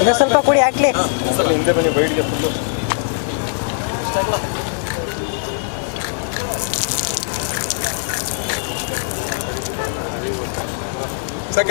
ಇನ್ನೂ ಸ್ವಲ್ಪ ಕುಡಿ ಹಾಕ್ಲಿ ಹಿಂದೆ ಬನ್ನಿ ಬೈಟ್ಗೆ ಫುಲ್ಲು ಸಾಕ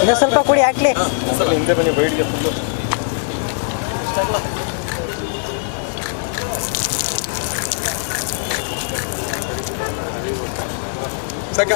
ಇನ್ನೂ ಸ್ವಲ್ಪ ಕುಡಿ ಹಾಕ್ಲಿ ಹಿಂದೆ ಬನ್ನಿ ಬೈಟ್ಗೆ ಫುಲ್ಲು ಸಾಕ